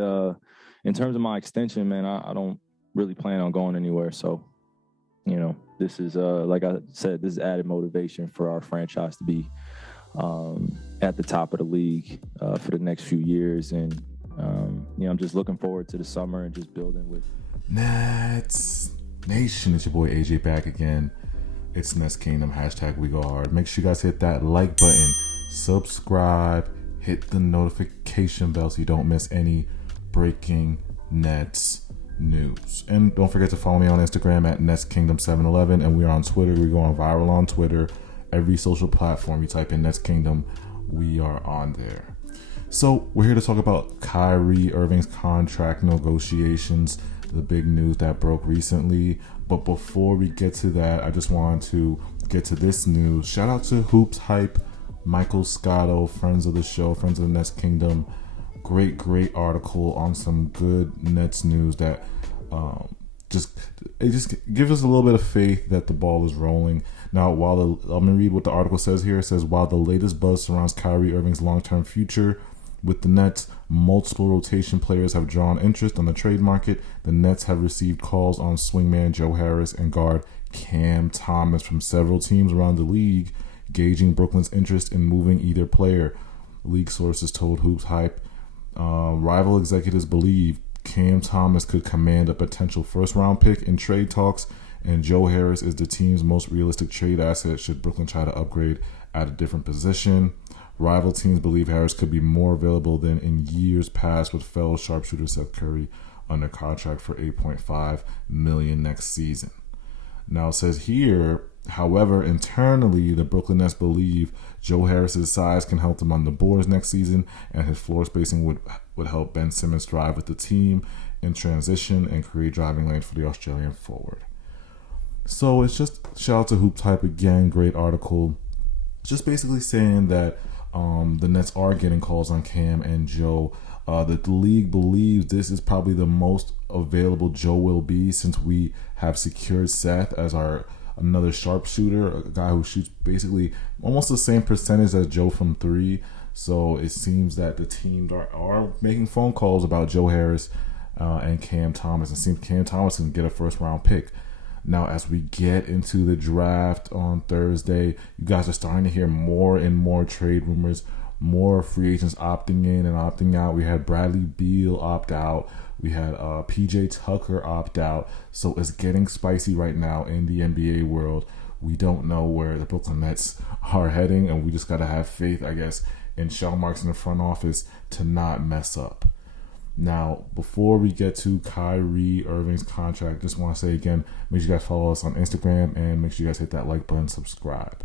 in terms of my extension, man, I don't really plan on going anywhere. So, this is like I said, this is added motivation for our franchise to be at the top of the league for the next few years. And I'm just looking forward to the summer and just building with Nets Nation. It's your boy AJ back again. It's Nets Kingdom, #We Go Hard. Make sure you guys hit that like button, subscribe, hit the notification bell so you don't miss any breaking Nets news. And don't forget to follow me on Instagram at NetsKingdom711, and we are on Twitter. We're going viral on Twitter. Every social platform you type in Nets Kingdom, we are on there. So we're here to talk about Kyrie Irving's contract negotiations, the big news that broke recently. But before we get to that, I just want to get to this news. Shout out to Hoops Hype, Michael Scotto, friends of the show, friends of the Nets Kingdom. Great article on some good Nets news that just gives us a little bit of faith that the ball is rolling. Now, I'm gonna read what the article says here. It says, while the latest buzz surrounds Kyrie Irving's long-term future with the Nets, multiple rotation players have drawn interest on the trade market. The Nets have received calls on swingman Joe Harris and guard Cam Thomas from several teams around the league, gauging Brooklyn's interest in moving either player. League sources told Hoops Hype rival executives believe Cam Thomas could command a potential first-round pick in trade talks, and Joe Harris is the team's most realistic trade asset should Brooklyn try to upgrade at a different position. Rival teams believe Harris could be more available than in years past, with fellow sharpshooter Seth Curry under contract for $8.5 million next season. Now it says here, however, internally, the Brooklyn Nets believe Joe Harris's size can help them on the boards next season, and his floor spacing would help Ben Simmons thrive with the team in transition and create driving lanes for the Australian forward. So it's just shout out to Hoop Type again, great article. Just basically saying that the Nets are getting calls on Cam and Joe. That the league believes this is probably the most available Joe will be since we have secured Seth as our another sharpshooter, a guy who shoots basically almost the same percentage as Joe from three. So it seems that the teams are making phone calls about Joe Harris and Cam Thomas. It seems Cam Thomas can get a first-round pick. Now, as we get into the draft on Thursday, you guys are starting to hear more and more trade rumors, more free agents opting in and opting out. We had Bradley Beal opt out. We had PJ Tucker opt out. So it's getting spicy right now in the NBA world. We don't know where the Brooklyn Nets are heading, and we just got to have faith, I guess, in Sean Marks in the front office to not mess up. Now, before we get to Kyrie Irving's contract, just want to say again, make sure you guys follow us on Instagram and make sure you guys hit that like button, subscribe.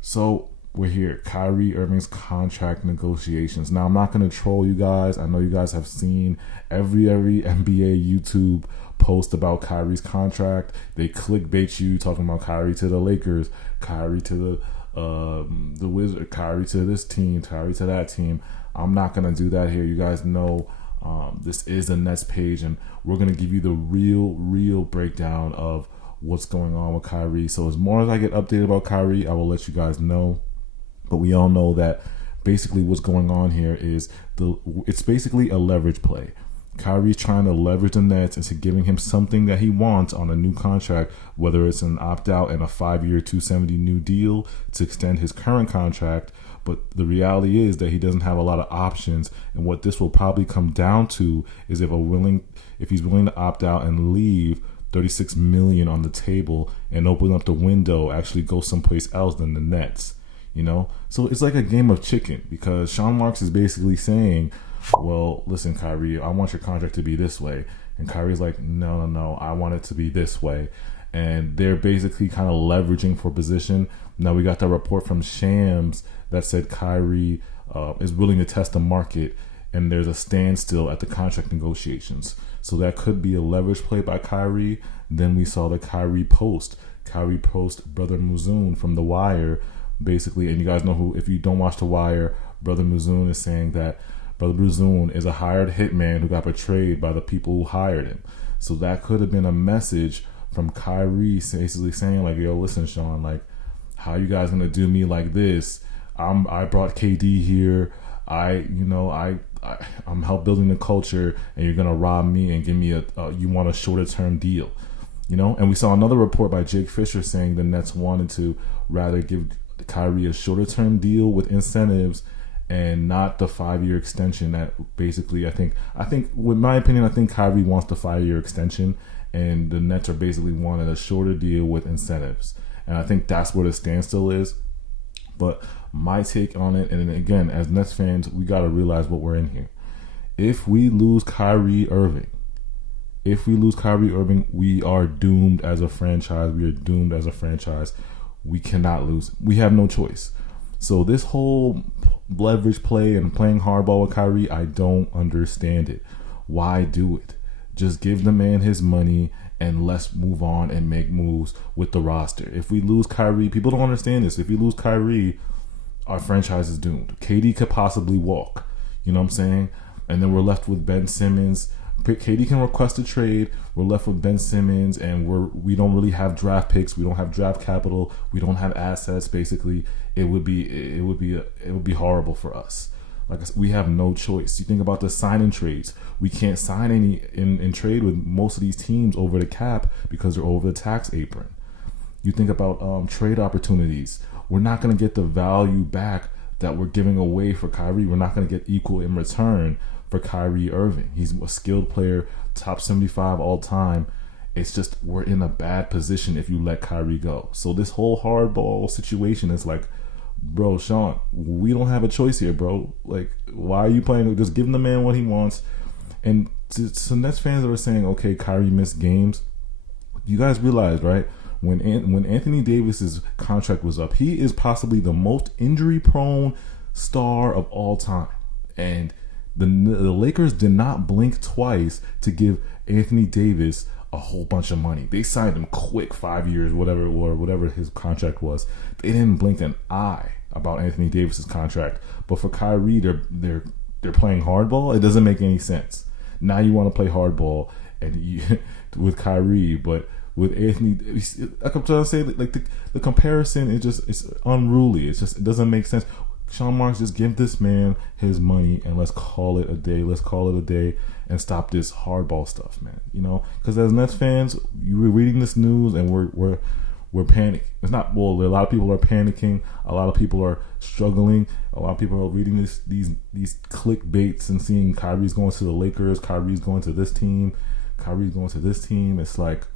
So we're here, Kyrie Irving's contract negotiations. Now, I'm not going to troll you guys. I know you guys have seen every NBA YouTube post about Kyrie's contract. They clickbait you talking about Kyrie to the Lakers, Kyrie to the Wizards, Kyrie to this team, Kyrie to that team. I'm not going to do that here. You guys know this is the Nets page, and we're going to give you the real breakdown of what's going on with Kyrie. So as more as I get updated about Kyrie, I will let you guys know. But we all know that basically what's going on here is it's basically a leverage play. Kyrie's trying to leverage the Nets into giving him something that he wants on a new contract, whether it's an opt-out and a 5-year $270 new deal to extend his current contract. But the reality is that he doesn't have a lot of options, and what this will probably come down to is if he's willing to opt out and leave $36 million on the table and open up the window, actually go someplace else than the Nets. So it's like a game of chicken, because Sean Marks is basically saying, well, listen, Kyrie, I want your contract to be this way. And Kyrie's like, no, I want it to be this way. And they're basically kind of leveraging for position. Now, we got the report from Shams that said Kyrie is willing to test the market, and there's a standstill at the contract negotiations. So that could be a leverage play by Kyrie. Then we saw the Kyrie post Brother Muzoon from The Wire, basically. And you guys know who, if you don't watch The Wire, Brother Muzoon is saying that Brother Muzoon is a hired hitman who got betrayed by the people who hired him. So that could have been a message from Kyrie basically saying like, yo, listen, Sean, like, how you guys gonna do me like this? I brought KD here. I I'm help building the culture, and you're gonna rob me and give me you want a shorter term deal, you know. And we saw another report by Jake Fisher saying the Nets wanted to rather give Kyrie a shorter term deal with incentives and not the 5-year extension that basically I think with my opinion, I think Kyrie wants the 5-year extension, and the Nets are basically wanting a shorter deal with incentives, and I think that's where the standstill is. But my take on it, and again, as Nets fans, we got to realize what we're in here. If we lose Kyrie Irving, we are doomed as a franchise. We cannot lose. We have no choice. So this whole leverage play and playing hardball with Kyrie, I don't understand it. Why do it? Just give the man his money and let's move on and make moves with the roster. If we lose Kyrie, people don't understand this. If we lose Kyrie, our franchise is doomed. KD could possibly walk. You know what I'm saying? And then we're left with Ben Simmons. KD can request a trade. We're left with Ben Simmons, and we don't really have draft picks. We don't have draft capital. We don't have assets. Basically, it would be horrible for us. Like I said, we have no choice. You think about the signing trades. We can't sign any in trade with most of these teams over the cap because they're over the tax apron. You think about trade opportunities. We're not going to get the value back that we're giving away for Kyrie. We're not going to get equal in return for Kyrie Irving. He's a skilled player, top 75 all time. It's just we're in a bad position if you let Kyrie go. So this whole hardball situation is like, bro, Sean, we don't have a choice here, bro. Like, why are you playing? Just give the man what he wants. And to Nets fans that are saying, okay, Kyrie missed games, you guys realize, right? When Anthony Davis's contract was up, he is possibly the most injury-prone star of all time. And the Lakers did not blink twice to give Anthony Davis a whole bunch of money. They signed him quick, 5 years, whatever his contract was. They didn't blink an eye about Anthony Davis's contract. But for Kyrie, they're playing hardball. It doesn't make any sense. Now you want to play hardball with Kyrie, but with Anthony, like I'm trying to say, like the comparison it's unruly. It doesn't make sense. Sean Marks, just give this man his money and let's call it a day. And stop this hardball stuff, man. You know, because as Nets fans, you were reading this news and we're panicking. It's not, well, a lot of people are panicking. A lot of people are struggling. A lot of people are reading these clickbaits and seeing Kyrie's going to the Lakers. Kyrie's going to this team. Kyrie's going to this team. It's like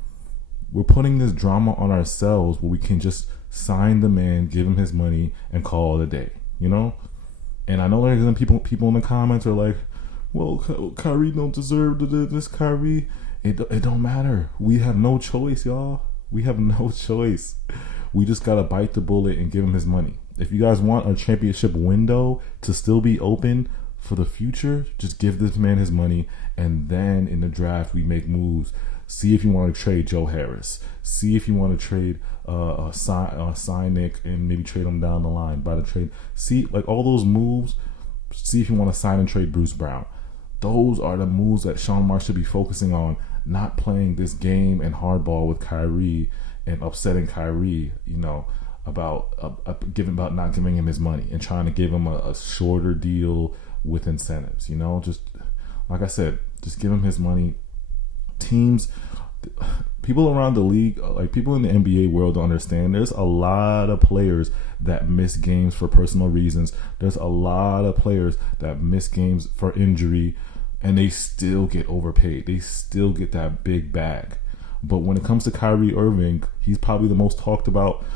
we're putting this drama on ourselves where we can just sign the man, give him his money, and call it a day. You know? And I know there's gonna people in the comments are like, well, Kyrie don't deserve this. Kyrie, it don't matter. We have no choice, y'all. We have no choice. We just gotta bite the bullet and give him his money. If you guys want a championship window to still be open for the future, just give this man his money, and then in the draft we make moves. See if you want to trade Joe Harris. See if you want to trade Cynic and maybe trade him down the line by the trade. See, like all those moves. See if you want to sign and trade Bruce Brown. Those are the moves that Sean Marks should be focusing on, not playing this game and hardball with Kyrie and upsetting Kyrie, you know, about not giving him his money and trying to give him a shorter deal with incentives. You know, just like I said, just give him his money. Teams, people around the league, like people in the NBA world, don't understand. There's a lot of players that miss games for personal reasons. There's a lot of players that miss games for injury, and they still get overpaid. They still get that big bag. But when it comes to Kyrie Irving, he's probably the most talked about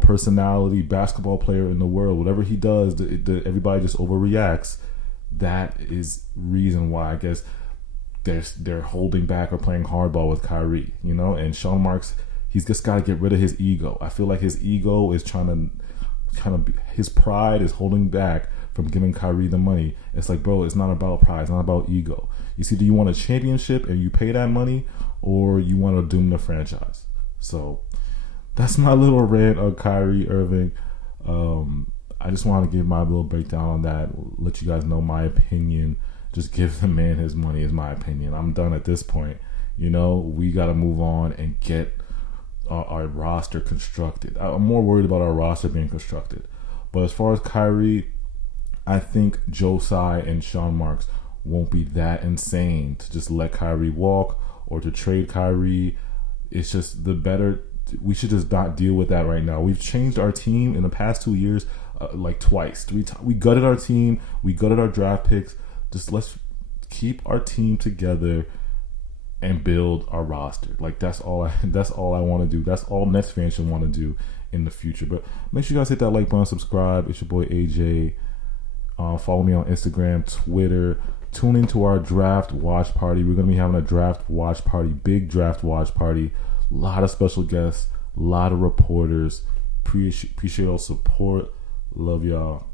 personality basketball player in the world. Whatever he does, everybody just overreacts. That is reason why I guess they're holding back or playing hardball with Kyrie, you know. And Sean Marks, he's just got to get rid of his ego. I feel like his ego is his pride is holding back from giving Kyrie the money. It's like, bro, it's not about pride, it's not about ego. You see, do you want a championship and you pay that money, or you want to doom the franchise? So that's my little rant on Kyrie Irving. I just want to give my little breakdown on that, let you guys know my opinion. Just give the man his money is my opinion. I'm done at this point. You know, we got to move on and get our roster constructed. I'm more worried about our roster being constructed. But as far as Kyrie, I think Joe Tsai and Sean Marks won't be that insane to just let Kyrie walk or to trade Kyrie. It's just we should just not deal with that right now. We've changed our team in the past 2 years like twice, 3 times. We gutted our team. We gutted our draft picks. Just let's keep our team together and build our roster. Like that's all I want to do. That's all Nets fans should want to do in the future. But make sure you guys hit that like button, subscribe. It's your boy AJ. Follow me on Instagram, Twitter. Tune into our draft watch party. We're going to be having a draft watch party, big draft watch party. A lot of special guests, a lot of reporters. Appreciate all support. Love y'all.